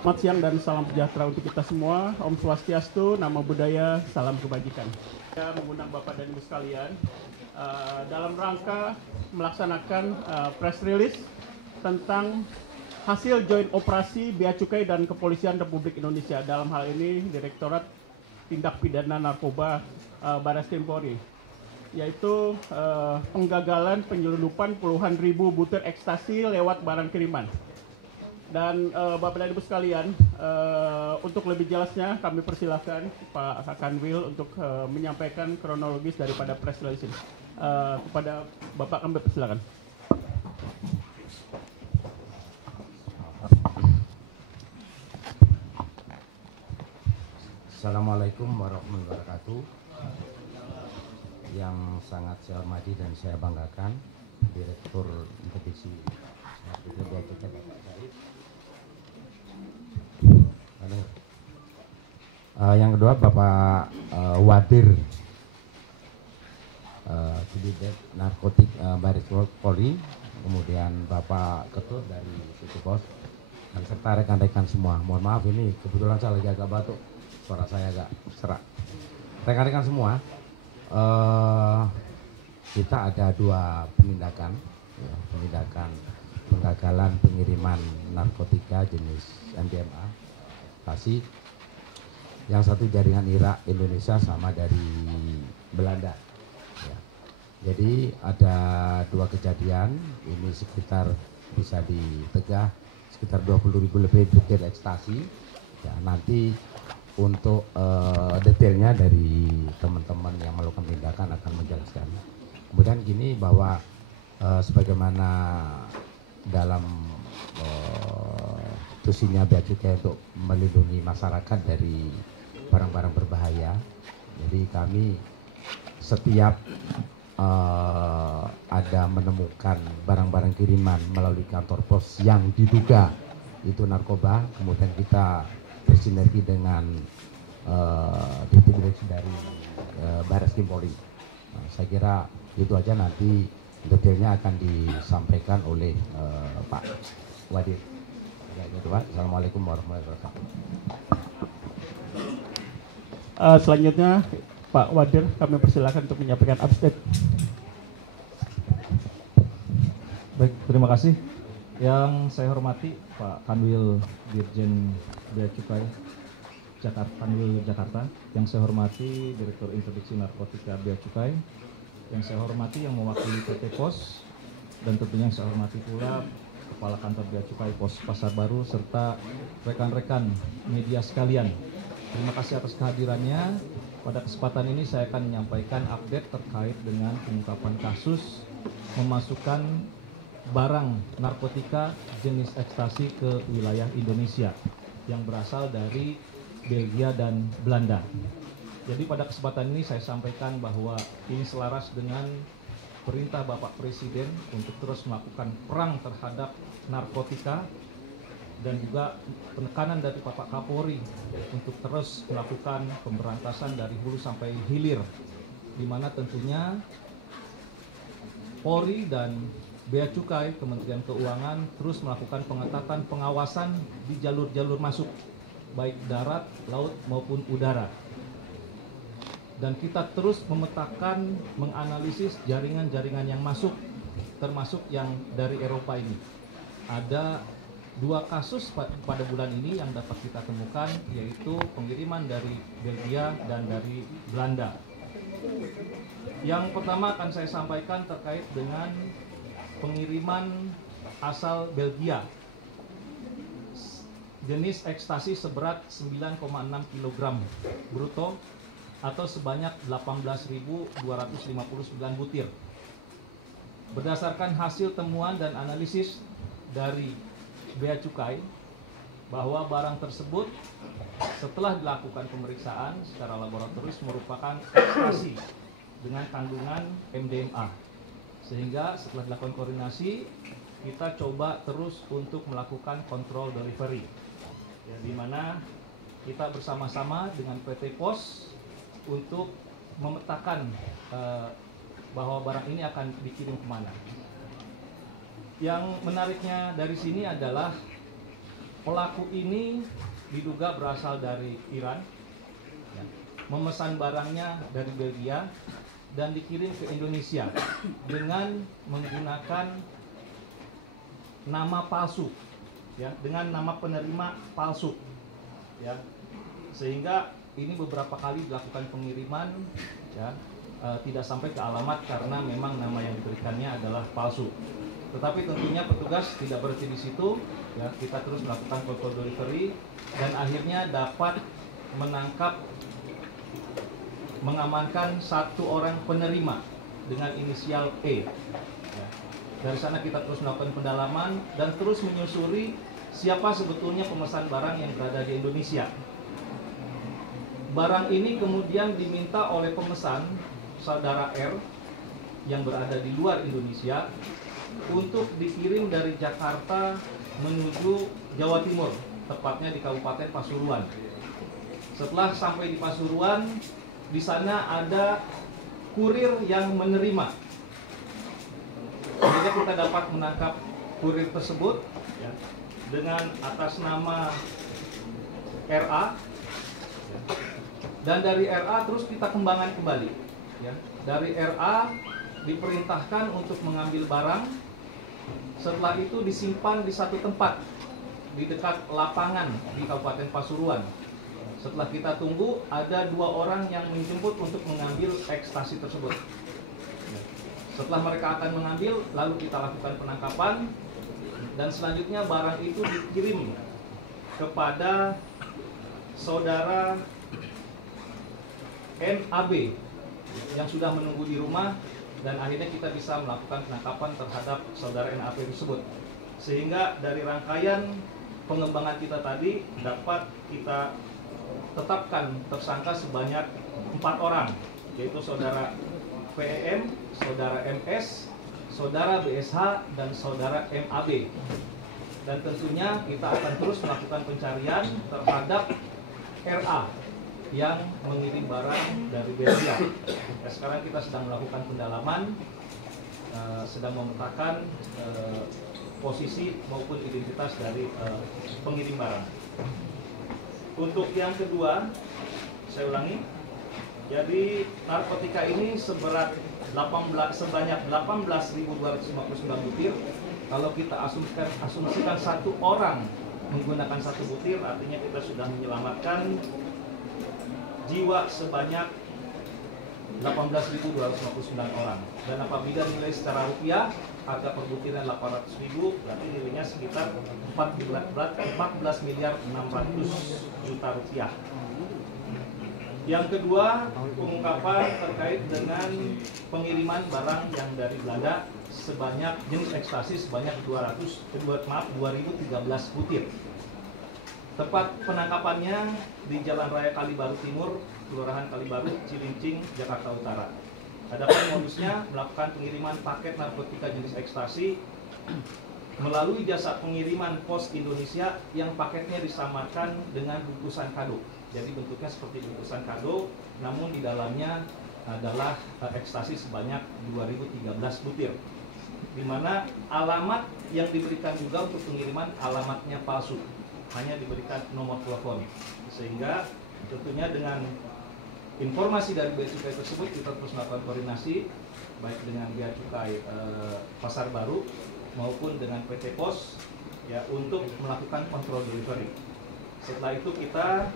Selamat siang dan salam sejahtera untuk kita semua. Om Swastiastu, Namo Buddhaya, salam kebajikan. Saya mengundang Bapak dan Ibu sekalian dalam rangka melaksanakan press release tentang hasil joint operasi Bea Cukai dan Kepolisian Republik Indonesia, dalam hal ini Direktorat Tindak Pidana Narkoba Barreskrim Polri, yaitu penggagalan penyelundupan puluhan ribu butir ekstasi lewat barang kiriman. Dan Bapak dan Ibu sekalian, untuk lebih jelasnya kami persilahkan Pak Kanwil untuk menyampaikan kronologis daripada press release ini. Kepada Bapak kami persilahkan. Assalamualaikum warahmatullahi wabarakatuh. Yang sangat saya hormati dan saya banggakan Direktur Inspeksi Bea Cukai Bapak Said. Yang kedua Bapak Wadir Subdit Narkotik Barreskrim Polri, kemudian Bapak Ketua dari Situ Pos, dan serta rekan-rekan semua. Mohon maaf, ini kebetulan saya lagi agak batuk, suara saya agak serak. Rekan-rekan semua, kita ada dua penindakan, ya, penindakan penggagalan pengiriman narkotika jenis MDMA, kasih. Yang satu jaringan Irak, Indonesia, sama dari Belanda. Ya. Jadi ada dua kejadian, ini sekitar bisa ditegah sekitar 20.000 lebih butir ekstasi. Ya, nanti untuk detailnya dari teman-teman yang melakukan tindakan akan menjelaskan. Kemudian gini, bahwa sebagaimana dalam tusinya Bea Cukai untuk melindungi masyarakat dari barang-barang berbahaya, jadi kami setiap ada menemukan barang-barang kiriman melalui kantor pos yang diduga itu narkoba, kemudian kita bersinergi dengan direksi dari Barreskrim Polri. Nah, saya kira itu aja, nanti detailnya akan disampaikan oleh Pak Wadir. Ya, itu Pak. Assalamualaikum warahmatullahi wabarakatuh. Selanjutnya Pak Wadir, kami persilakan untuk menyampaikan update. Baik, terima kasih. Yang saya hormati Pak Kanwil Dirjen Bea Cukai Jakarta, Kanwil Jakarta. Yang saya hormati Direktur Interdiksi Narkotika Bea Cukai. Yang saya hormati yang mewakili PT Pos, dan tentunya yang saya hormati pula Kepala Kantor Bea Cukai Pos Pasar Baru serta rekan-rekan media sekalian. Terima kasih atas kehadirannya. Pada kesempatan ini saya akan menyampaikan update terkait dengan pengungkapan kasus memasukkan barang narkotika jenis ekstasi ke wilayah Indonesia yang berasal dari Belgia dan Belanda. Jadi pada kesempatan ini saya sampaikan bahwa ini selaras dengan perintah Bapak Presiden untuk terus melakukan perang terhadap narkotika, dan juga penekanan dari Bapak Kapolri untuk terus melakukan pemberantasan dari hulu sampai hilir, di mana tentunya Polri dan Bea Cukai, Kementerian Keuangan terus melakukan pengetatan pengawasan di jalur-jalur masuk, baik darat, laut maupun udara. Dan kita terus memetakan, menganalisis jaringan-jaringan yang masuk, termasuk yang dari Eropa ini. Ada dua kasus pada bulan ini yang dapat kita temukan, yaitu pengiriman dari Belgia dan dari Belanda. Yang pertama akan saya sampaikan terkait dengan pengiriman asal Belgia, jenis ekstasi seberat 9,6 kg bruto atau sebanyak 18.259 butir. Berdasarkan hasil temuan dan analisis dari Bea Cukai, bahwa barang tersebut setelah dilakukan pemeriksaan secara laboratoris merupakan ekstasi dengan kandungan MDMA. Sehingga setelah dilakukan koordinasi, kita coba terus untuk melakukan kontrol delivery, ya, di mana kita bersama-sama dengan PT Pos untuk memetakan bahwa barang ini akan dikirim kemana. Yang menariknya dari sini adalah pelaku ini diduga berasal dari Iran, ya, memesan barangnya dari Belgia dan dikirim ke Indonesia dengan menggunakan nama palsu, ya, dengan nama penerima palsu, ya, sehingga ini beberapa kali dilakukan pengiriman, ya, tidak sampai ke alamat karena memang nama yang diberikannya adalah palsu. Tetapi tentunya petugas tidak berhenti di situ, ya, kita terus melakukan control delivery dan akhirnya dapat mengamankan satu orang penerima dengan inisial E. Ya. Dari sana kita terus melakukan pendalaman dan terus menyusuri siapa sebetulnya pemesan barang yang berada di Indonesia. Barang ini kemudian diminta oleh pemesan, saudara R, yang berada di luar Indonesia, untuk dikirim dari Jakarta menuju Jawa Timur, tepatnya di Kabupaten Pasuruan. Setelah sampai di Pasuruan, di sana ada kurir yang menerima. Jadi kita dapat menangkap kurir tersebut, ya, dengan atas nama RA, ya. Dan dari RA terus kita kembangkan kembali, ya. Dari RA diperintahkan untuk mengambil barang. Setelah itu disimpan di satu tempat di dekat lapangan di Kabupaten Pasuruan. Setelah kita tunggu, ada 2 orang yang menjemput untuk mengambil ekstasi tersebut. Setelah mereka akan mengambil, lalu kita lakukan penangkapan, dan selanjutnya barang itu dikirim kepada saudara NAB yang sudah menunggu di rumah, dan akhirnya kita bisa melakukan penangkapan terhadap saudara NAB tersebut. Sehingga dari rangkaian pengembangan kita tadi dapat kita tetapkan tersangka sebanyak 4 orang, yaitu saudara PEM, saudara MS, saudara BSH, dan saudara MAB. Dan tentunya kita akan terus melakukan pencarian terhadap RA yang mengirim barang dari Belgia. Ya, sekarang kita sedang melakukan pendalaman, sedang memetakan posisi maupun identitas dari pengirim barang. Untuk yang kedua, saya ulangi, jadi narkotika ini sebanyak 18.259 butir. Kalau kita asumsikan satu orang menggunakan satu butir, artinya kita sudah menyelamatkan jiwa sebanyak 18.259 orang. Dan apabila nilai secara rupiah, harga per butirnya 800.000, berarti nilainya sekitar 14.600.000.000 rupiah. Yang kedua, pengungkapan terkait dengan pengiriman barang yang dari Belanda sebanyak jenis ekstasi sebanyak 2.013 butir. Tepat penangkapannya di Jalan Raya Kalibaru Timur, Kelurahan Kalibaru, Cilincing, Jakarta Utara. Adapun modusnya melakukan pengiriman paket narkotika jenis ekstasi melalui jasa pengiriman Pos Indonesia yang paketnya disamarkan dengan bungkusan kado. Jadi bentuknya seperti bungkusan kado, namun di dalamnya adalah ekstasi sebanyak 2.013 butir. Di mana alamat yang diberikan juga untuk pengiriman alamatnya palsu, hanya diberikan nomor telepon. Sehingga tentunya dengan informasi dari Bea Cukai tersebut kita terus melakukan koordinasi baik dengan Bea Cukai Pasar Baru maupun dengan PT Pos, ya, untuk melakukan kontrol delivery. Setelah itu kita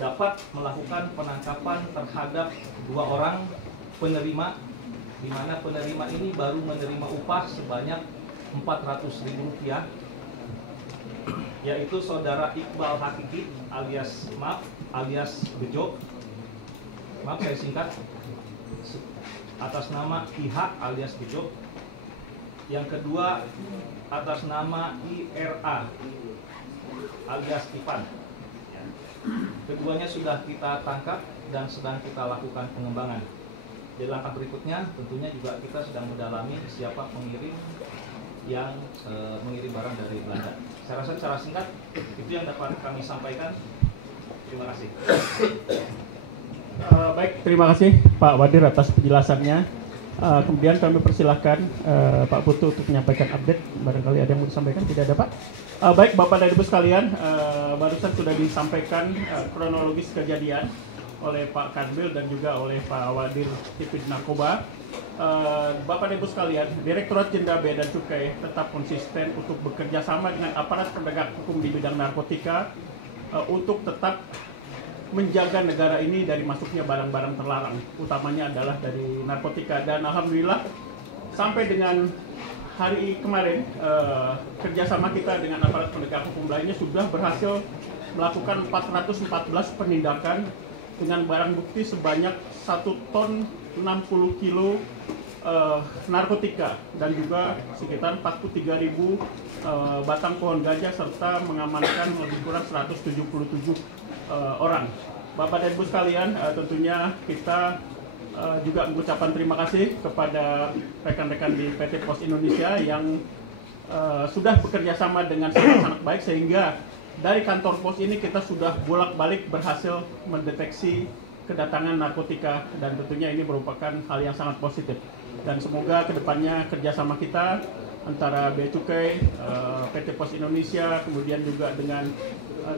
dapat melakukan penangkapan terhadap 2 orang penerima, di mana penerima ini baru menerima upah sebanyak Rp400.000, yaitu saudara Iqbal Hakiki alias Map alias Bejo. Maaf saya singkat, atas nama IH alias Bejo. Yang kedua atas nama IRA alias Ipan. Keduanya sudah kita tangkap dan sedang kita lakukan pengembangan. Jadi langkah berikutnya tentunya juga kita sedang mendalami siapa pengirim yang mengirim barang dari Belanda. Saya rasa secara singkat itu yang dapat kami sampaikan. Terima kasih. Baik, terima kasih Pak Wadir atas penjelasannya. Kemudian kami persilahkan Pak Putu untuk menyampaikan update. Barangkali ada yang mau disampaikan, tidak ada Pak? Baik Bapak dan Ibu sekalian, barusan sudah disampaikan kronologis kejadian oleh Pak Kanwil dan juga oleh Pak Wadir Tipid Narkoba. Bapak dan Ibu sekalian, Direktorat Jenderal Bea dan Cukai tetap konsisten untuk bekerja sama dengan aparat penegak hukum di bidang narkotika untuk tetap menjaga negara ini dari masuknya barang-barang terlarang, utamanya adalah dari narkotika. Dan alhamdulillah sampai dengan hari kemarin kerjasama kita dengan aparat penegak hukum lainnya sudah berhasil melakukan 414 penindakan dengan barang bukti sebanyak 1 ton 60 kilo narkotika dan juga sekitar 43.000 batang pohon gajah serta mengamankan lebih kurang 177 orang. Bapak dan Ibu sekalian, tentunya kita juga mengucapkan terima kasih kepada rekan-rekan di PT Pos Indonesia yang sudah bekerja sama dengan sangat baik sehingga dari kantor pos ini kita sudah bolak-balik berhasil mendeteksi kedatangan narkotika dan tentunya ini merupakan hal yang sangat positif. Dan semoga kedepannya kerjasama kita antara Bea Cukai, PT Pos Indonesia, kemudian juga dengan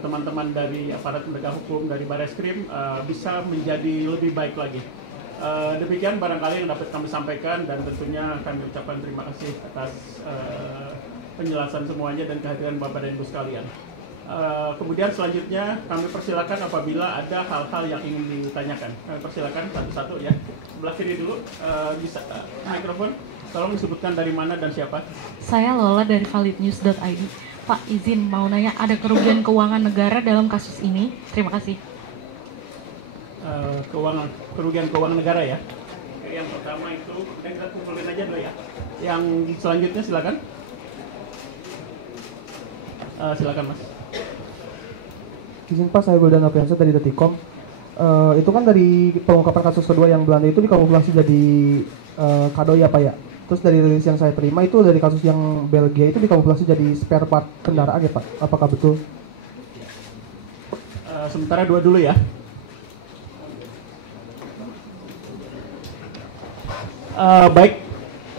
teman-teman dari aparat penegak hukum dari Barreskrim bisa menjadi lebih baik lagi. Demikian barangkali yang dapat kami sampaikan dan tentunya kami ucapkan terima kasih atas penjelasan semuanya dan kehadiran Bapak dan Ibu sekalian. Kemudian selanjutnya kami persilakan apabila ada hal-hal yang ingin ditanyakan. Kami persilakan satu-satu ya. Sebelah kiri dulu, bisa mikrofon. Tolong disebutkan dari mana dan siapa. Saya Lola dari validnews.id. Pak, izin mau nanya, ada kerugian keuangan negara dalam kasus ini? Terima kasih. Kerugian keuangan negara ya. Oke, yang pertama itu, kita kumpulkan aja dulu ya. Yang selanjutnya silakan. Silakan Mas. Izin Pak, saya Wildan Noviansyah dari Detikcom. Itu kan dari pengungkapan kasus kedua yang Belanda itu dikamuflase jadi kado ya Pak ya. Terus dari rilis yang saya terima itu dari kasus yang Belgia itu dikamuflase jadi spare part kendaraan ya Pak. Apakah betul? Sementara dua dulu ya. Baik,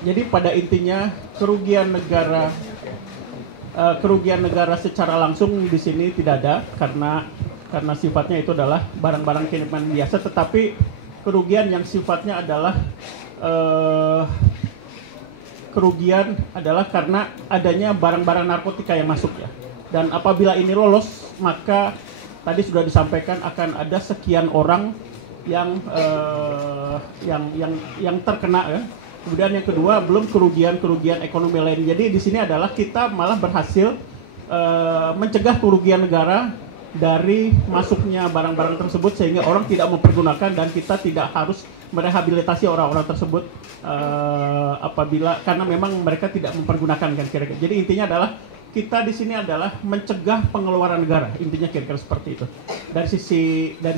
jadi pada intinya kerugian negara secara langsung di sini tidak ada karena sifatnya itu adalah barang-barang kiriman biasa, tetapi kerugian yang sifatnya adalah kerugian adalah karena adanya barang-barang narkotika yang masuk ya. Dan apabila ini lolos, maka tadi sudah disampaikan akan ada sekian orang yang terkena ya. Kemudian yang kedua, belum kerugian ekonomi lain. Jadi di sini adalah kita malah berhasil mencegah kerugian negara dari masuknya barang-barang tersebut sehingga orang tidak mempergunakan dan kita tidak harus merehabilitasi orang-orang tersebut karena memang mereka tidak mempergunakan kan kira-kira. Jadi intinya adalah kita di sini adalah mencegah pengeluaran negara, intinya kira-kira seperti itu. Dari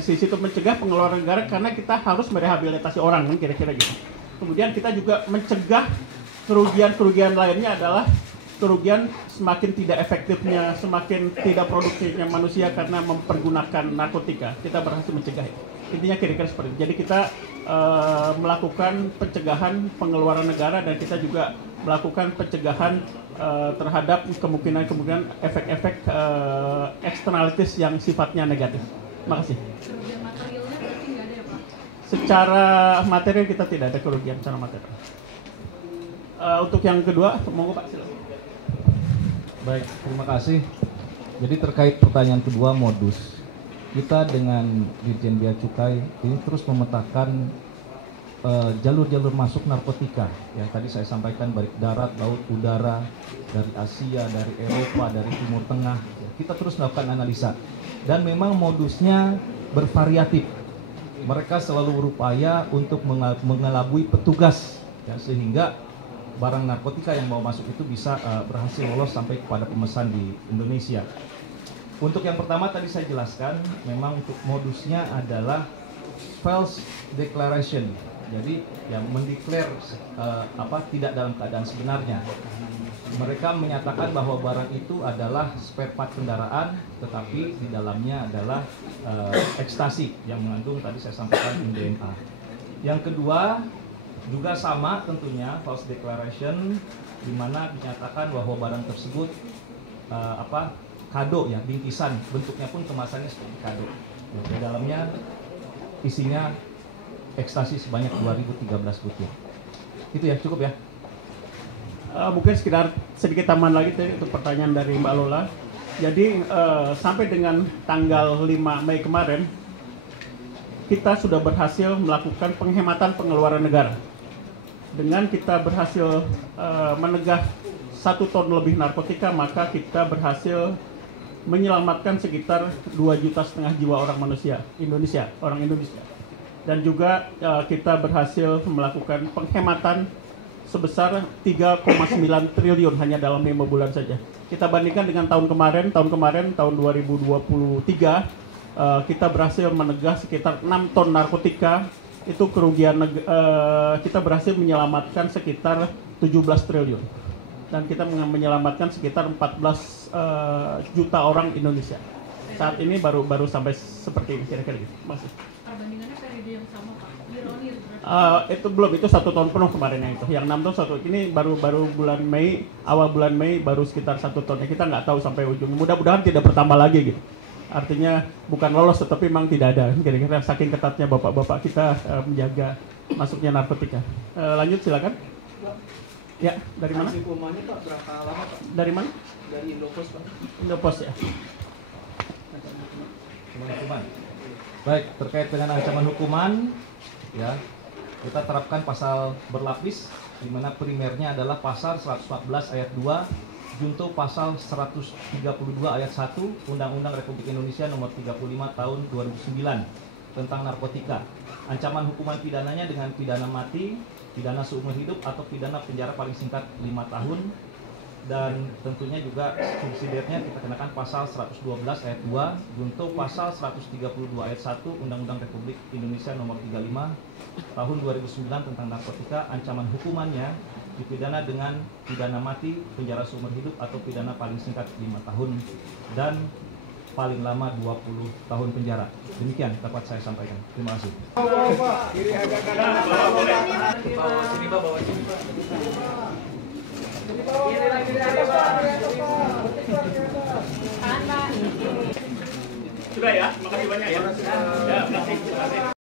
sisi itu mencegah pengeluaran negara karena kita harus merehabilitasi orang kan kira-kira gitu. Kemudian kita juga mencegah kerugian lainnya adalah kerugian semakin tidak efektifnya, semakin tidak produktifnya manusia karena mempergunakan narkotika. Kita berhasil mencegah itu. Intinya kira-kira seperti itu. Jadi kita melakukan pencegahan pengeluaran negara dan kita juga melakukan pencegahan terhadap kemungkinan efek-efek eksternalitis yang sifatnya negatif. Terima kasih. Kerugian materialnya berarti nggak ada ya Pak? Secara material kita tidak ada kerugian secara material. Untuk yang kedua, monggo Pak silakan. Baik, terima kasih. Jadi terkait pertanyaan kedua, modus. Kita dengan Dirjen Bea Cukai ini terus memetakan jalur-jalur masuk narkotika. Ya, tadi saya sampaikan baik darat, laut, udara, dari Asia, dari Eropa, dari Timur Tengah. Ya, kita terus melakukan analisa. Dan memang modusnya bervariatif. Mereka selalu berupaya untuk mengelabui petugas, ya, sehingga barang narkotika yang mau masuk itu bisa berhasil lolos sampai kepada pemesan di Indonesia. Untuk yang pertama tadi saya jelaskan, memang untuk modusnya adalah false declaration. Jadi yang mendeklar tidak dalam keadaan sebenarnya. Mereka menyatakan bahwa barang itu adalah spare part kendaraan, tetapi di dalamnya adalah ekstasi yang mengandung tadi saya sampaikan MDMA. Yang kedua, Juga sama tentunya false declaration, di mana dinyatakan bahwa barang tersebut kado ya, bingkisan, bentuknya pun kemasannya seperti kado. Di dalamnya isinya ekstasi sebanyak 2013 butir. Itu ya, cukup ya. Mungkin sekedar sedikit tambahan lagi untuk pertanyaan dari Mbak Lola. Jadi sampai dengan tanggal 5 Mei kemarin kita sudah berhasil melakukan penghematan pengeluaran negara. Dengan kita berhasil menegah 1 ton lebih narkotika, maka kita berhasil menyelamatkan sekitar 2,5 juta jiwa orang Indonesia. Dan juga kita berhasil melakukan penghematan sebesar 3,9 triliun hanya dalam 5 bulan saja. Kita bandingkan dengan tahun kemarin tahun 2023, kita berhasil menegah sekitar 6 ton narkotika. Itu kerugian kita berhasil menyelamatkan sekitar 17 triliun. Dan kita menyelamatkan sekitar 14 juta orang Indonesia. Saat ini baru sampai seperti ini kira-kira gitu. Masih. Perbandingannya periode yang sama Pak. Itu belum, itu 1 tahun penuh kemarin yang 6 tahun ini baru bulan Mei, awal bulan Mei baru sekitar 1 tahunnya. Kita nggak tahu sampai ujung. Mudah-mudahan tidak bertambah lagi gitu. Artinya bukan lolos tetapi memang tidak ada. Kira-kira saking ketatnya bapak-bapak kita menjaga masuknya narkotika. Lanjut silakan. Ya, dari mana? Hukumannya Pak berapa lama Pak? Dari mana? Dari Indopos Pak. Indopos ya. Hukuman. Baik, terkait dengan ancaman hukuman, ya kita terapkan pasal berlapis, di mana primernya adalah pasal 114 ayat 2, junto pasal 132 ayat 1 Undang-Undang Republik Indonesia nomor 35 tahun 2009 tentang narkotika. Ancaman hukuman pidananya dengan pidana mati, pidana seumur hidup, atau pidana penjara paling singkat 5 tahun. Dan tentunya juga subsidiarnya kita kenakan pasal 112 ayat 2 junto pasal 132 ayat 1 Undang-Undang Republik Indonesia nomor 35 tahun 2009 tentang narkotika. Ancaman hukumannya dipidana dengan pidana mati, penjara seumur hidup, atau pidana paling singkat 5 tahun dan paling lama 20 tahun penjara. Demikian dapat saya sampaikan. Terima kasih. Sudah ya, makasih banyak ya. Ya, makasih.